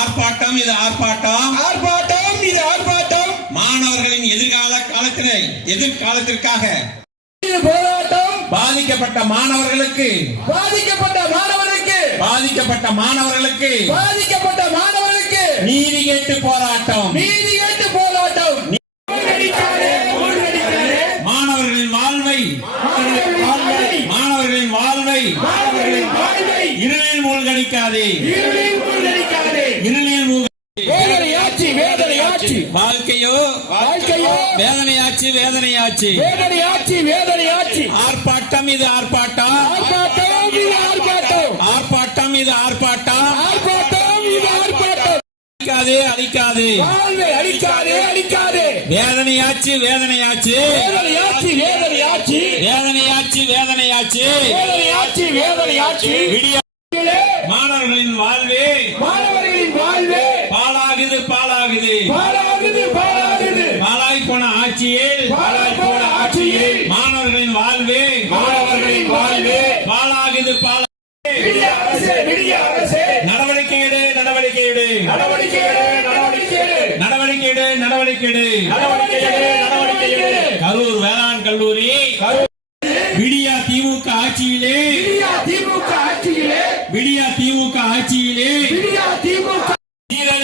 ஆர்ப்பாட்டம் இது ஆர்ப்பாட்டம். ஆர்ப்பாட்டம் இது ஆர்ப்பாட்டம். மாணவர்களின் எதிர்கால காலத்தினை எதிர்காலத்திற்காக போராட்டம். பாதிக்கப்பட்ட மாணவர்களுக்கு பாதிக்கப்பட்ட மாணவர்களுக்கு. பாதிக்கப்பட்ட மாணவர்களுக்கு பாதிக்கப்பட்ட மாணவர்களுக்கு. நீதி கேட்டு போராட்டம். நீதி கேட்டு போராட்டம். மாணவர்களின் வாழ்வை மாணவர்களின் வாழ்வை. இருளில் மூழ்கடிக்காதே. இருளில் மூழ்கடிக்காதே. இருளில் மூழ்க வேதனையாட்சி வேதனையாட்சி வாழ்க்கையோ வாழ்க்கையோ. வேதனையாச்சு வேதனையாச்சு. வேதனையாட்சி வேதனையாட்சி ஆர்ப்பாட்டம் இது ஆர்ப்பாட்டம் ஆர்ப்பாட்டம் இது ஆர்ப்பாட்டம். ஆர்ப்பாட்டம் இது ஆர்ப்பாட்டம் ஆர்ப்பாட்டம் இது ஆர்ப்பாட்டம். அழிக்காதே வாழ்வை அழிக்காதே அழிக்காதே. வேதனையாச்சு வேதனையாச்சு. வேதனையாட்சி வேதனையாட்சி வேதனையாச்சு வேதனையாச்சு. வேதனையாட்சி வேதனையாட்சி விடிய பாலாகுது பாலாகுது. பாலாகுது பாலாகுது. பாலாய் போன ஆட்சியில் பாலாய் போன ஆட்சியில் மாணவர்களின் வாழ்வே. மாணவர்களின் வாழ்வே. பாலாகுது பாலா நடவடிக்கை எடு நடவடிக்கை எடு. நடவடிக்கை எடு நடவடிக்கை எடு. நடவடிக்கை எடு நடவடிக்கை எடு. நடவடிக்கை எடு கரூர் வேளாண் கல்லூரி. விடியா திமுக ஆட்சியிலே. விடியா திமுக ஆட்சியிலே. விடியா